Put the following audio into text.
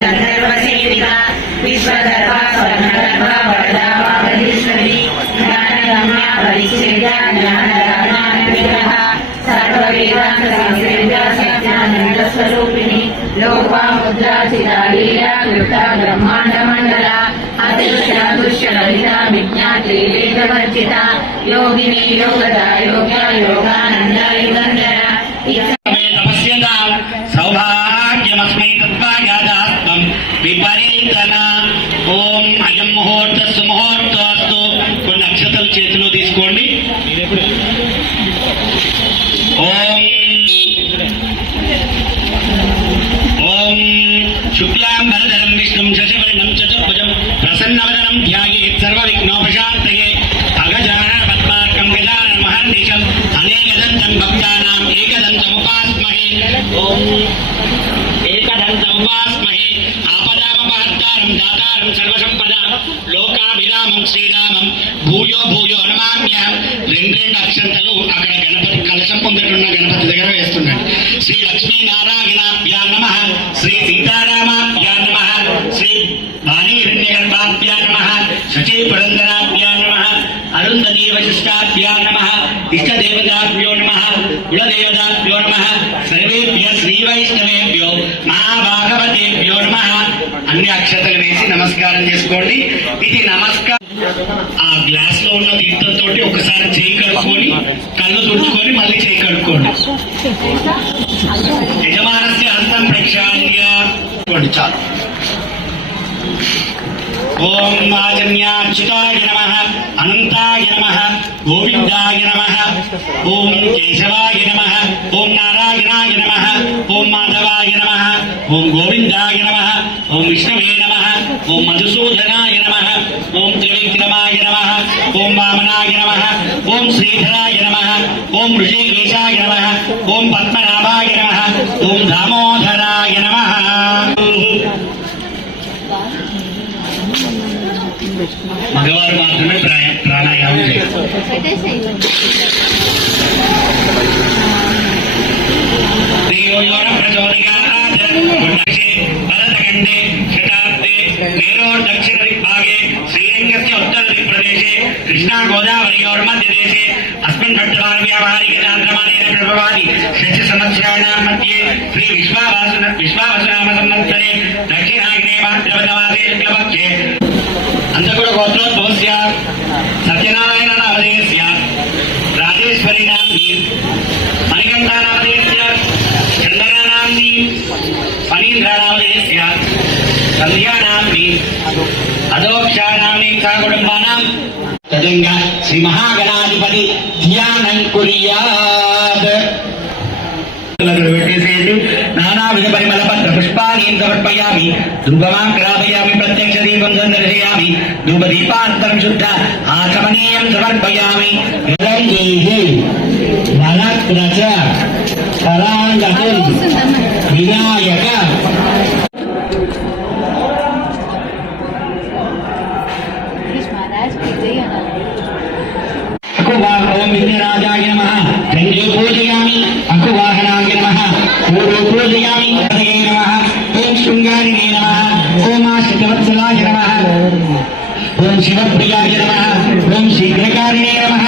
गंधर्वसेविका विश्वदर्भा स्वर्णगर्भा वरदा वागलीश्वरी ज्ञानगम्या परिच्छेदा ज्ञानदाज्ञानविग्रह सर्ववेदान्तसंसेव्या सत्यानन्दस्वरूपिणी लोकमुद्रा चिरालीला कृता ब्रह्माण्डमण्डला अदृश्य दुष्यललिता विज्ञाते वेदवर्जिता योगिनी योगदा योग्या योगानन्दा युगन्धरा सौभाग्यमस्मै तत्त्वायादात्मं विपरीतना ఓం అయం ముహూర్త సుముహూర్తస్తు. కొన్ని అక్షతలు చేతిలో తీసుకోండి. ఓం ఓం శుక్లాం వరదరం విష్ణుం శశివర్ణం చతుర్భుజం ప్రసన్నవదనం ధ్యాయేత్ సర్వ విఘ్నోపశాంతయే అగజానన పద్మార్కం గజానన మహర్నిశం అనేకదంతం భక్తానాం ఏకదంతముపాస్మహే. ఓం ఏకదంతముపాస్మహే. ఆపదామపహర్తారం దాతారం సర్వసంపదాం లోకాభిరామం శ్రీరామం భూయో భూయో నమామ్యహం. రెండు అక్షంతలు అక్కడ గణపతి కలశం పొందటున్న గణపతి దగ్గర వేస్తున్నాడు. శ్రీ లక్ష్మీనారాయణాభ్యా నమః, శ్రీ సీతారామాభ్యా నమః, శ్రీ వాణీహిరణ్యగర్భాభ్యా నమః, శచీ పురంధరాభ్యా నమః, అరుంధతీ వశిష్టాభ్యా నమః, ఇష్టదేవతాభ్యో నమః, కులదేవతాభ్యో నమః, సర్వేభ్యః శ్రీవైష్ణవేభ్యో మహాభాగవతేభ్యో నమః. అన్ని అక్షతలు వేసి నమస్కారం చేసుకోండి. ఇది నమస్కారం. ఆ గ్లాస్ లో ఉన్న తీర్థంతో ఒకసారి చేయి కడుక్కొని కళ్ళు తుడుచుకొని మళ్ళీ చేయి కడుక్కోండి. యజమానస్య హస్తం ప్రక్షాళ్య చాలు. ఓం ఆజన్యాచ్యుతాయ నమః, అనంతాయ నమః, గోవిందాయ నమః, ఓం కేశవాయ నమః, ఓం నారాయణాయ నమః, ఓం మాధవాయ నమః, ఓం గోవిందాయ నమః, ఓం విష్ణవే నమః, ఓం మధుసూదనాయ నమః, ఓం త్రివిక్రమాయ నమః, ఓం వామనాయ నమః, ఓం శ్రీధరాయ నమః, ఓం ఋషికేశాయ నమః, ఓం పద్మనాభాయ నమః, ఓం దామోదరాయ నమః. మగవారు మాత్రమే ప్రాణాయామం చేయాలి. భరతఖండే శతాబ్దే మేరోర్దక్షిణ దిగ్భాగే శ్రీరంగస్య ఉత్తర దిక్ప్రదేశే కృష్ణా గోదావరియోర్మధ్యదేశే అస్మిన్ భట్టవార్వ్యావహారికచాంద్రమానేన ప్రభవాది షష్ఠ సంవత్సరాణాం మధ్యే శ్రీ విశ్వావసునామ సంవత్సరే దక్షిణాగ్నే భాద్రపదమాసే శుక్లపక్షే అంతకుడ గోత్రోద్భవస్య సత్యనారాయణ నామధేయస్య రాజేశ్వరి నామ్ని మణికంఠా నామధేయస్య చందనా నామ్ని ఫణీంద్ర నామధేయస్య సంధ్యా నామ్ని అదోక్షా నామ్ని సా కుటుంబానాం తదంగా శ్రీ మహాగణాధిపతి ధ్యానం కుర్యాత్. పెట్టేసేయండి. నానావిధ పరిమళ పత్ర పుష్పాన్ని సమర్పయామి. ధూపమాగ్రాపయామి. ప్రత్యక్ష దీపం సందర్శయామి. ధూపదీపాంతరం శుద్ధ ఆచమనీయం సమర్పయామి. వనక్రచ పరాంగతుల్ వినాయక ఓం విఘ్నరాజాయ నమః. చంద్రో పూజయామి. అకువాహనాయ నమః. పూర్వ పూజయామి. నమః. ఓం శృంగారిణే నమః. ఓం ఆశ్రితవత్సలాయ నమః. ఓం శివప్రియాయ నమః. ఓం శీఘ్రకారిణే నమః.